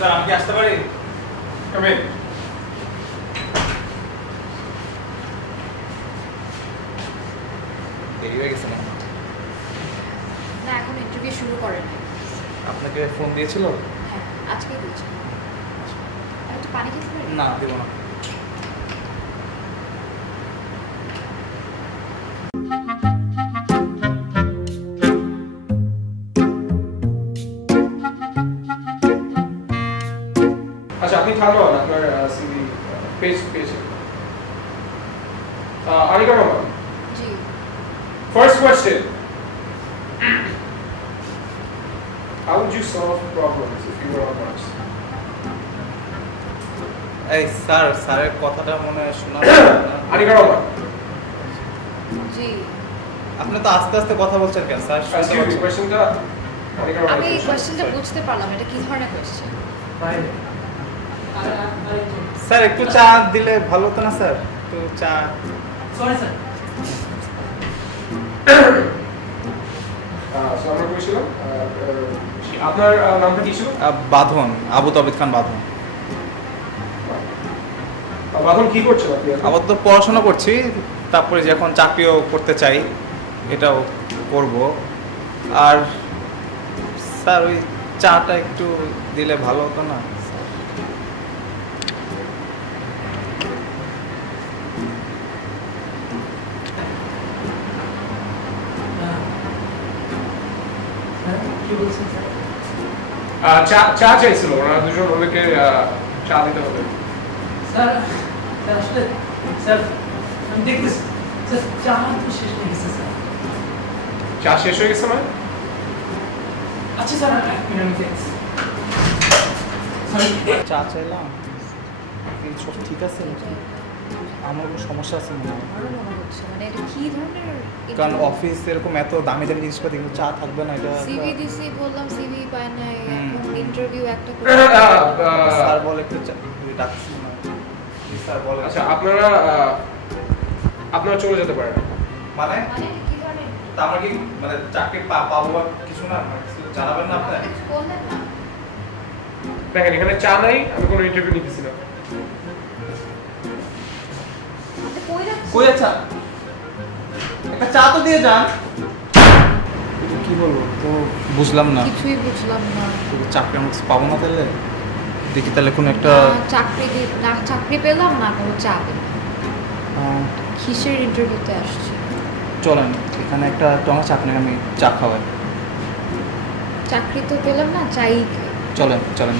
Sir আমি কি আসতে পারি? Come in. দেরি হয়ে গেছে না? না এখন ইন্টারভিউ শুরু করে নাই। আপনাকে ফোন দিয়েছিল? হ্যাঁ আজকেই দিয়েছি। আর একটু পানি খেতে পারি? না দেবো না। আচ্ছা আপনি থাকবেন আপনার সিভি পেয়েছে আনিকা রহমান জি। First question. How would you solve problems if you were on Mars? এই স্যারের কথাটা মনে হয় শোনা আনিকা রহমান জি। আপনি তো আস্তে আস্তে কথা বলছেন কেন স্যার? Excuse me, questionটা আনিকা রহমান আমি এই কোয়েশ্চেনটা বুঝতে পারলাম এটা কি ধরনের কোয়েশ্চেন? স্যার একটু চা দিলে ভালো হতো না স্যার? একটু চা। Sorry sir. সো আমরা বলছিলাম আপনার নামটা কি ছিল? বাঁধন, আবু তবিদ খান বাঁধন। এখন কি করছেন আপনি এখন? আবার তো পড়াশোনা করছি, তারপরে যখন চাকরিও করতে চাই এটাও করব। আর স্যার ওই চাটা একটু দিলে ভালো হতো না? কি বলছেন স্যার? চা চাইছিল ওরা দুজন ওদেরকে চা দিতে হবে স্যার স্যার আসলে স্যার আমি দেখতেছি স্যার চা তো শেষ হয়ে গেছে স্যার। চা শেষ হয়ে গেছে মানে আচ্ছা স্যার এক মিনিট আমি দেখছি। সরি চা চাইলাম, কিন্তু সব ঠিক আছে নাকি? আমার কোনো সমস্যা আছে মনে হয়, আমারও মনে হচ্ছে মানে এটা কি ধরনের কারণ অফিস এরকম এত দামি দামি জিনিসপাতি কিন্তু চা থাকবে না এটা। সিভি দিছি বললাম সিভি পায় নাই এখন ইন্টারভিউ একটা করে স্যার বলে একটু ডাকছি না, স্যার বলে। আচ্ছা আপনারা চলে যেতে পারেন মানে মানে এটা কি ধরনের তা আমরা কি মানে চাকরি পাবো বা কিছু না, মানে কিছু জানাবেন না আপনি? কিছু বললেন না? দেখেন এখানে চা নাই, আমি কোনো ইন্টারভিউ নিতেছি না। আপনি কই যাচ্ছেন? কই আচ্ছা একটা চা তো দিয়ে যান। কি বলবো তো বুঝলাম না, কিছুই বুঝলাম না। চাকরি আমরা কিছু পাবো না তাহলে? দেখি তাহলে কোনো একটা না চাকরি পেলাম না কোনো চা পেলাম। আহ, কিসের ইন্টারভিউতে আসছি? চলেন এখানে একটা টঙা চা আপনাকে আমি চা খাওয়াই। চাকরি তো পেলাম না চাই চলেন চলেন